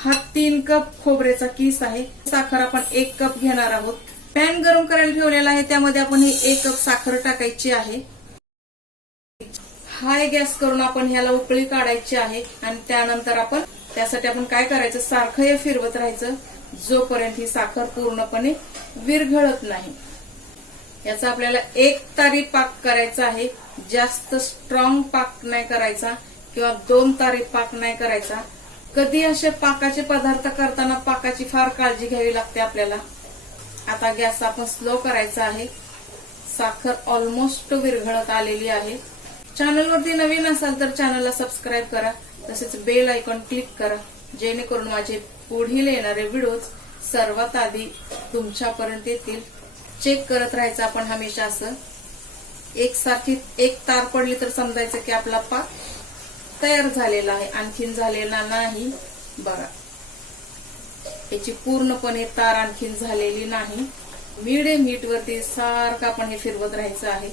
हा 3 कप खोबऱ्याचा किस आहे। साखर आपण 1 कप घेणार आहोत। पॅन गरम करायला ठेवलेला आहे, त्यामध्ये आपण ही 1 कप साखर टाकायची आहे। हाय गॅस करून आपण ह्याला उकळी काढायची आहे आणि त्यानंतर आपण त्यासाठी आपण काय करायचं, सारखं हे फिरवत राहायचं जोपर्यंत ही साखर पूर्णपणे विरघळत नाही। याचा आपल्याला 1 तारी पाक करायचा आहे। जास्त स्ट्रॉंग पाक नाही करायचा किंवा 2 तारी पाक नाही करायचा। कधी असे पाकाचे पदार्थ करताना पाकाची फार काळजी घ्यावी लागते आपल्याला। आता गॅस आपण स्लो करायचा आहे। साखर ऑलमोस्ट विरघळत आलेली आहे। चॅनलवरती नवीन असाल तर चॅनलला सबस्क्राईब करा, तसेच बेल आयकॉन क्लिक करा, जेणेकरून माझे पुढील येणारे व्हिडिओज सर्वात आधी तुमच्यापर्यंत येतील। चेक करत राहायचं आपण हमेशा असं। एकसारखी 1 तार पडली तर समजायचं की आपला पाक तयार झालेला आहे, आणखीन झालेला नाही। बघा, याची पूर्णपणे तार आणखीन झालेली नाही। मीडियम हीट वरती सारखं आपण हे फिरवत राहायचं आहे।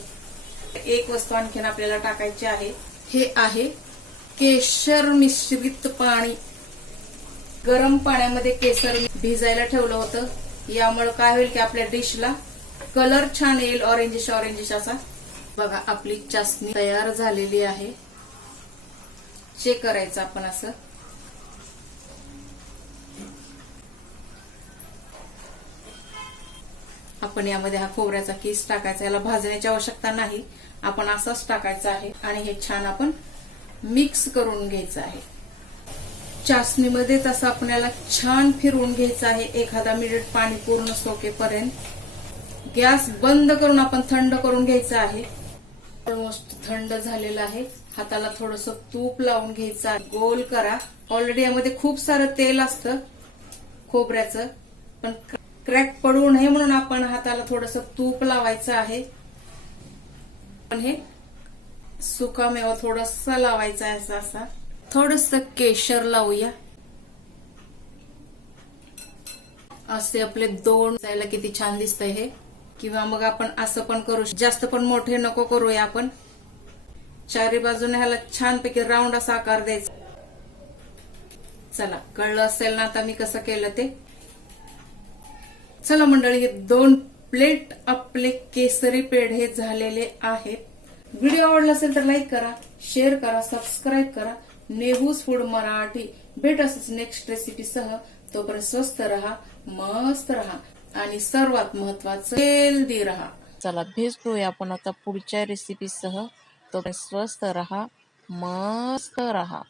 एक वस्तू आणखीन आपल्याला टाकायची आहे, हे आहे केशर मिश्रित पाणी। गरम पाण्यामध्ये केसर भिजायला ठेवलं होतं, यामुळे काय होईल की आपल्या डिशला कलर छान येईल, ऑरेंजिश ऑरेंजिश असा। बघा, आपली चासणी तयार झालेली आहे। चेक करायचं आपण असं। आपण यामध्ये हा खोबऱ्याचा किस टाकायचा, याला भाजण्याची आवश्यकता नाही, आपण असाच टाकायचा आहे आणि हे छान आपण मिक्स करून घ्यायचं आहे। चासणीमध्ये तसं आपल्याला छान फिरवून घ्यायचं आहे 1 मिनिट पाणी पूर्ण सोकेपर्यंत। गॅस बंद करून आपण थंड करून घ्यायचं आहे। ऑलमोस्ट थंड झालेलं आहे। हाताला थोडंसं तूप लावून घ्यायचं आहे, गोल करा। ऑलरेडी यामध्ये खूप सारं तेल असतं खोबऱ्याचं, पण क्रॅक पडू नये म्हणून आपण हाताला थोडंसं तूप लावायचं आहे। पण हे सुकामेवा थोडंसं लावायचं आहे असा। थोडंसं केशर लावूया, असे आपले 2 जायला किती छान दिसतंय हे। किंवा मग आपण असं पण करू, जास्त पण मोठे नको करूया आपण। चारी बाजूने ह्याला छानपैकी राऊंड असा आकार द्यायचा। चला, कळलं असेल ना आता मी कसं केलं ते। चला मंडळी, हे 2 प्लेट आपले केसरी पेढे झालेले आहेत। व्हिडिओ आवडला असेल तर लाईक करा, शेअर करा, सबस्क्राईब करा। नेहूज फूड मराठी भेट असंच नेक्स्ट रेसिपी सह। तोपर्यंत स्वस्त रहा, मस्त रहा आणि सर्वात महत्वाचं हेल्दी रहा। चला, भेटूया आपण आता पुढच्या रेसिपी सह। तोपर्यंत स्वस्त रहा, मस्त रहा।